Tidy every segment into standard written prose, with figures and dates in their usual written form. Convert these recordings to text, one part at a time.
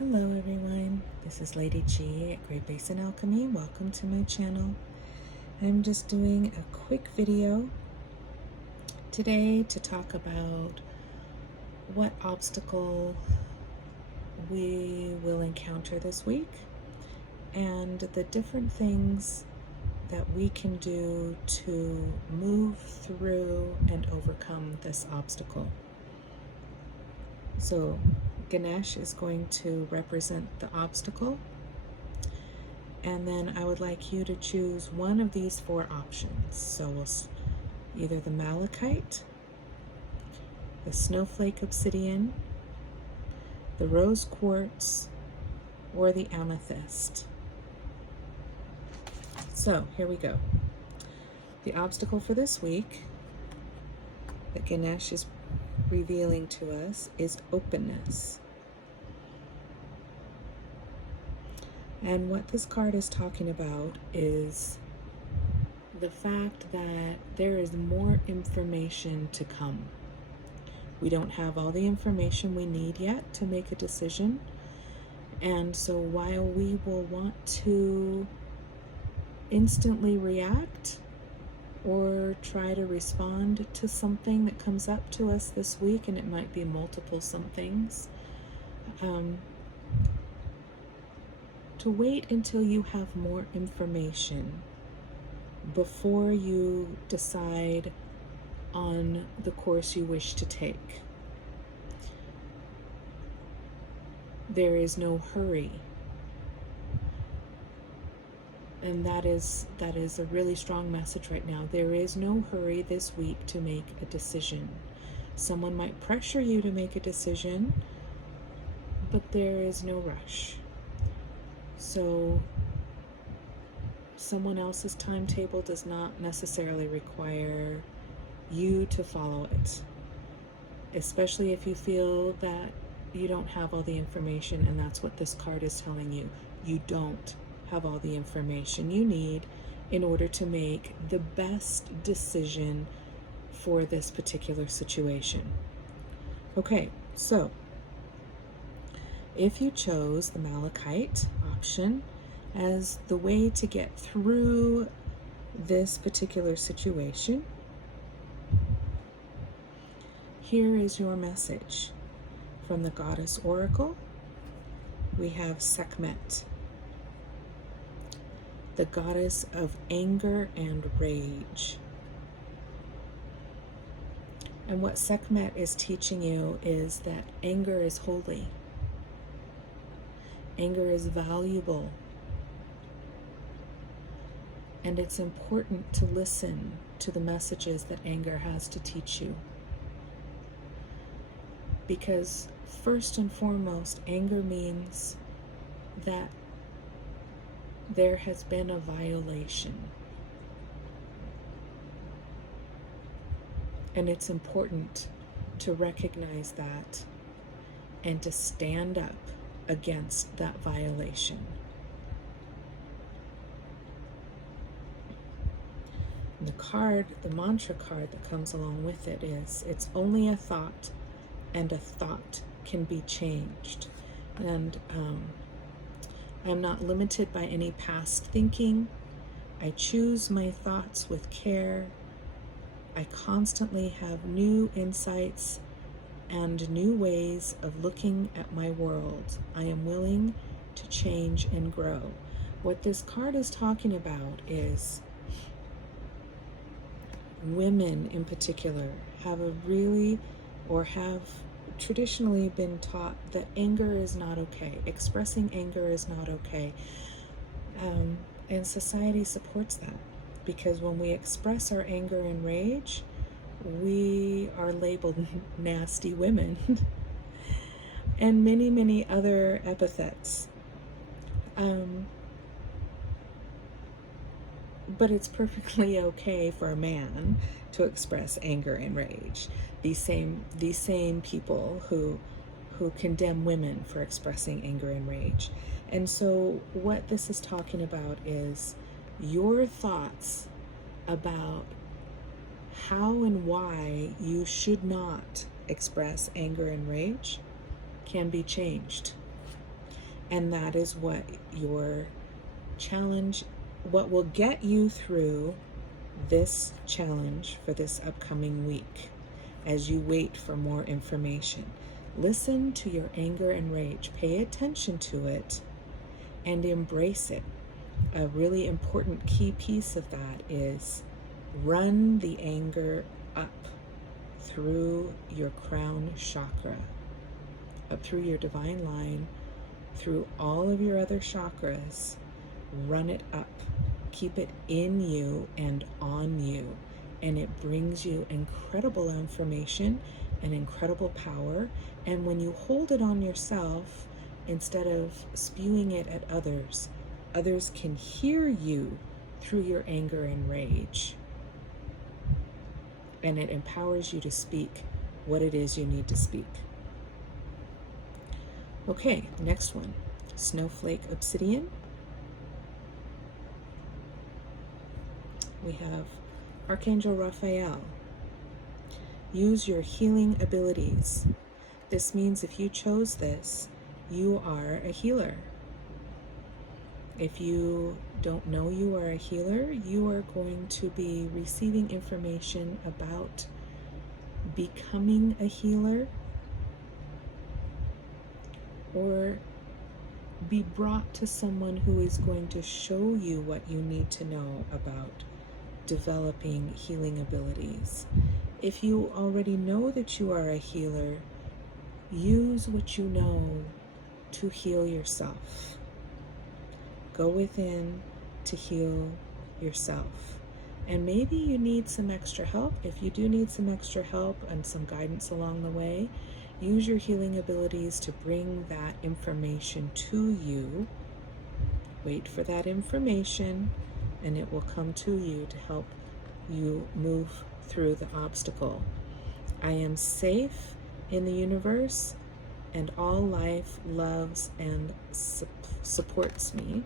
Hello everyone, this is Lady G at Great Basin Alchemy. Welcome to my channel. I'm just doing a quick video today to talk about what obstacle we will encounter this week and the different things that we can do to move through and overcome this obstacle. So Ganesh is going to represent the obstacle, and then I would like you to choose one of these four options. So either the malachite, the snowflake obsidian, the rose quartz, or the amethyst. So here we go. The obstacle for this week that Ganesh is revealing to us is openness. And what this card is talking about is the fact that there is more information to come. We don't have all the information we need yet to make a decision. And so while we will want to instantly react or try to respond to something that comes up to us this week, and it might be multiple somethings, to wait until you have more information before you decide on the course you wish to take. There is no hurry. And that is a really strong message right now. There is no hurry this week to make a decision. Someone might pressure you to make a decision, but there is no rush. So someone else's timetable does not necessarily require you to follow it, especially if you feel that you don't have all the information, and that's what this card is telling you. You don't have all the information you need in order to make the best decision for this particular situation. Okay, so if you chose the malachite option as the way to get through this particular situation, here is your message from the Goddess Oracle. We have Sekhmet, the goddess of anger and rage. And what Sekhmet is teaching you is that anger is holy. Anger is valuable. And it's important to listen to the messages that anger has to teach you. Because first and foremost, anger means that there has been a violation. And it's important to recognize that and to stand up against that violation. And the card, the mantra card that comes along with it is, it's only a thought, and a thought can be changed. And I'm not limited by any past thinking. I choose my thoughts with care. I constantly have new insights and new ways of looking at my world. I am willing to change and grow. What this card is talking about is women in particular have traditionally been taught that anger is not okay. Expressing anger is not okay. And society supports that, because when we express our anger and rage, we are labeled nasty women and many, many other epithets. But it's perfectly okay for a man to express anger and rage. These same people who condemn women for expressing anger and rage. And so what this is talking about is your thoughts about how and why you should not express anger and rage can be changed. And that is what your challenge, what will get you through this challenge for this upcoming week as you wait for more information. Listen to your anger and rage. Pay attention to it and embrace it. A really important key piece of that is run the anger up through your crown chakra, up through your divine line, through all of your other chakras. Run it up. Keep it in you and on you. And it brings you incredible information and incredible power. And when you hold it on yourself, instead of spewing it at others, others can hear you through your anger and rage. And it empowers you to speak what it is you need to speak. Okay, next one. Snowflake Obsidian. We have Archangel Raphael. Use your healing abilities. This means if you chose this, you are a healer. If you don't know you are a healer, you are going to be receiving information about becoming a healer, or be brought to someone who is going to show you what you need to know about developing healing abilities. If you already know that you are a healer, use what you know to heal yourself. Go within to heal yourself. And maybe you need some extra help. If you do need some extra help and some guidance along the way, use your healing abilities to bring that information to you. Wait for that information, and it will come to you to help you move through the obstacle. I am safe in the universe, and all life loves and supports me.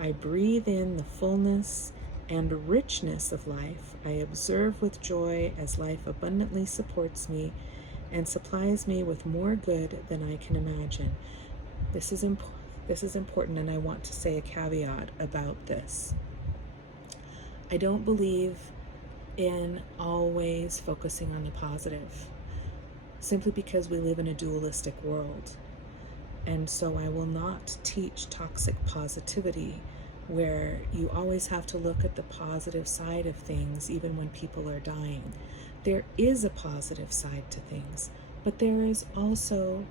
I breathe in the fullness and richness of life. I observe with joy as life abundantly supports me and supplies me with more good than I can imagine. This is important, and I want to say a caveat about this. I don't believe in always focusing on the positive, simply because we live in a dualistic world. And so I will not teach toxic positivity, where you always have to look at the positive side of things, even when people are dying. There is a positive side to things, but there is also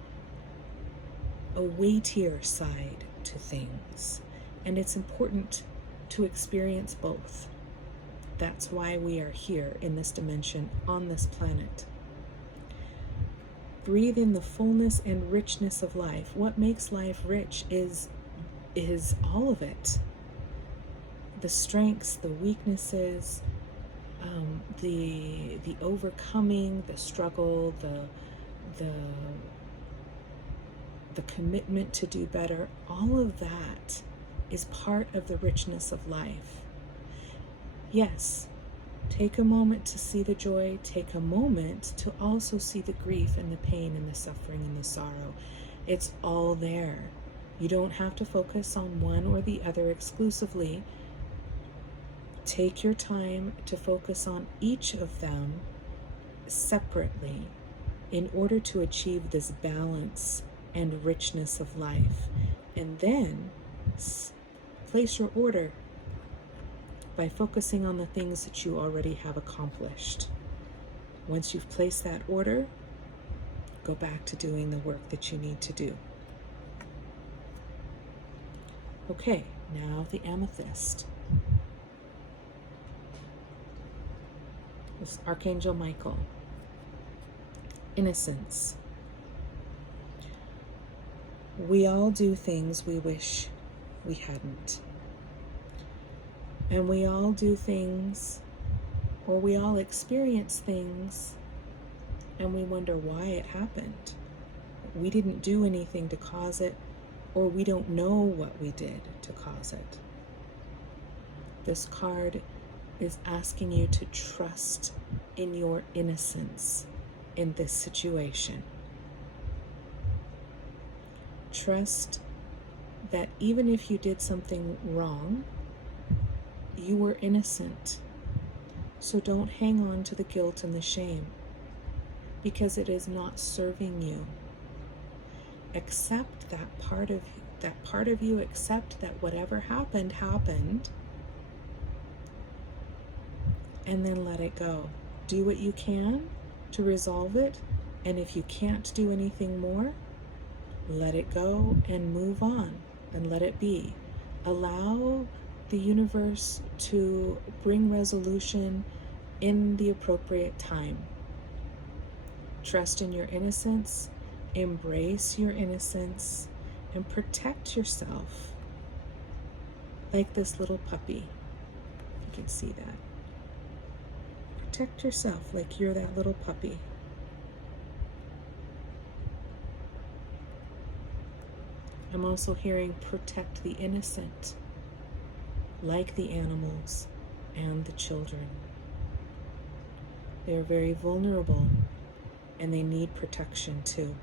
a weightier side to things. And it's important to experience both. That's why we are here in this dimension, on this planet. Breathe in the fullness and richness of life. What makes life rich is all of it. The strengths, the weaknesses, the overcoming, the struggle, the commitment to do better. All of that is part of the richness of life. Yes, take a moment to see the joy. Take a moment to also see the grief and the pain and the suffering and the sorrow. It's all there. You don't have to focus on one or the other exclusively. Take your time to focus on each of them separately in order to achieve this balance and richness of life. And then place your order by focusing on the things that you already have accomplished. Once you've placed that order, go back to doing the work that you need to do. Okay, now the amethyst. This Archangel Michael. Innocence. We all do things we wish we hadn't. And we all do things, or we all experience things, and we wonder why it happened. We didn't do anything to cause it, or we don't know what we did to cause it. This card is asking you to trust in your innocence in this situation. Trust that even if you did something wrong, you were innocent. So don't hang on to the guilt and the shame, because it is not serving you. Accept that part of you, accept that whatever happened, and then let it go. Do what you can to resolve it, and if you can't do anything more, let it go and move on and let it be. Allow the universe to bring resolution in the appropriate time. Trust in your innocence, embrace your innocence, and protect yourself like this little puppy. You can see that. Protect yourself like you're that little puppy. I'm also hearing protect the innocent, like the animals and the children. They are very vulnerable and they need protection too.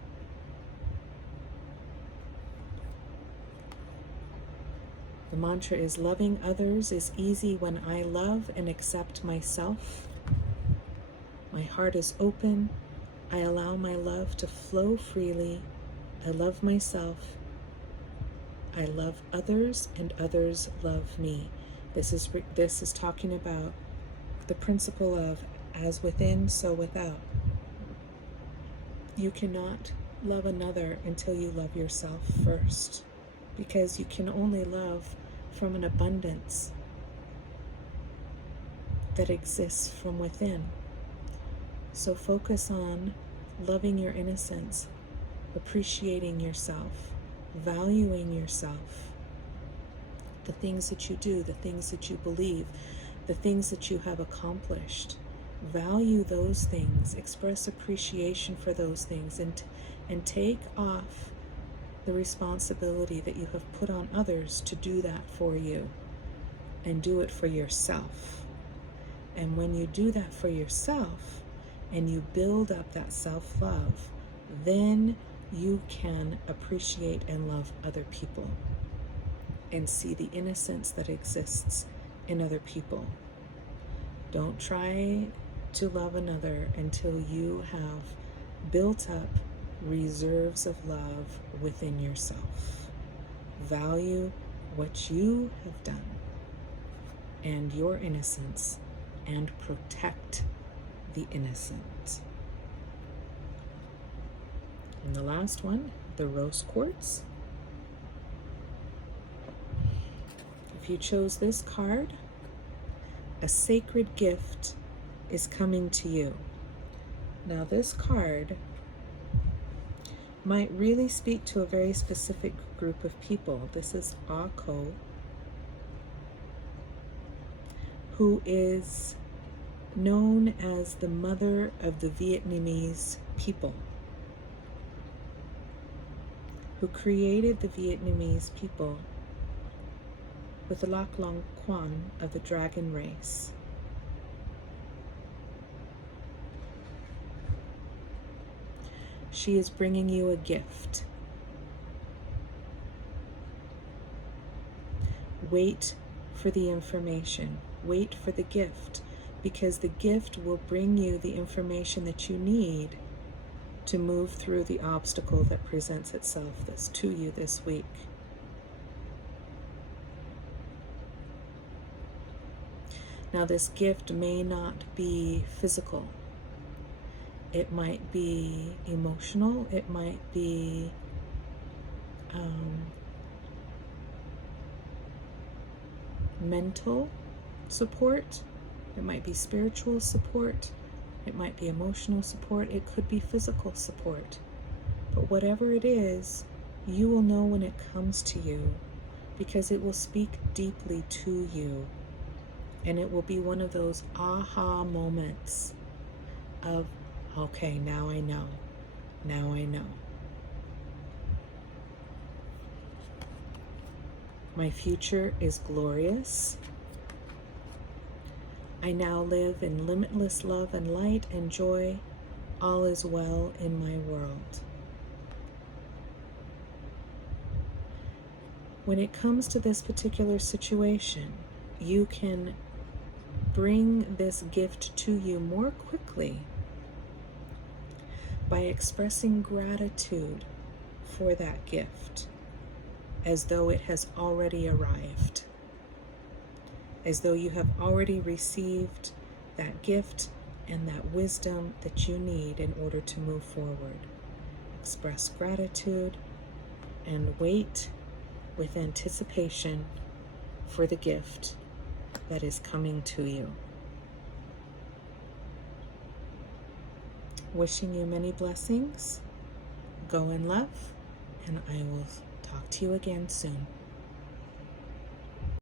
The mantra is, loving others is easy when I love and accept myself. My heart is open. I allow my love to flow freely. I love myself. I love others and others love me. This is talking about the principle of as within, so without. You cannot love another until you love yourself first, because you can only love from an abundance that exists from within. So focus on loving your innocence, appreciating yourself, valuing yourself, the things that you do, the things that you believe, the things that you have accomplished. Value those things, express appreciation for those things, and take off the responsibility that you have put on others to do that for you, and do it for yourself. And when you do that for yourself and you build up that self-love, then you can appreciate and love other people and see the innocence that exists in other people. Don't try to love another until you have built up reserves of love within yourself. Value what you have done and your innocence, and protect the innocent. And the last one, the rose quartz. If you chose this card, a sacred gift is coming to you. Now this card might really speak to a very specific group of people. This is Ako, who is known as the mother of the Vietnamese people, who created the Vietnamese people with the Lac Long Quan of the dragon race. She is bringing you a gift. Wait for the information. Wait for the gift, because the gift will bring you the information that you need to move through the obstacle that presents itself to you this week. Now, this gift may not be physical. It might be emotional. It might be mental support. It might be spiritual support. It might be emotional support. It could be physical support. But whatever it is, you will know when it comes to you, because it will speak deeply to you. And it will be one of those aha moments of, okay, now I know. Now I know. My future is glorious. I now live in limitless love and light and joy. All is well in my world. when it comes to this particular situation, you can bring this gift to you more quickly by expressing gratitude for that gift, as though it has already arrived, as though you have already received that gift and that wisdom that you need in order to move forward. Express gratitude and wait with anticipation for the gift that is coming to you. Wishing you many blessings. Go in love, and I will talk to you again soon.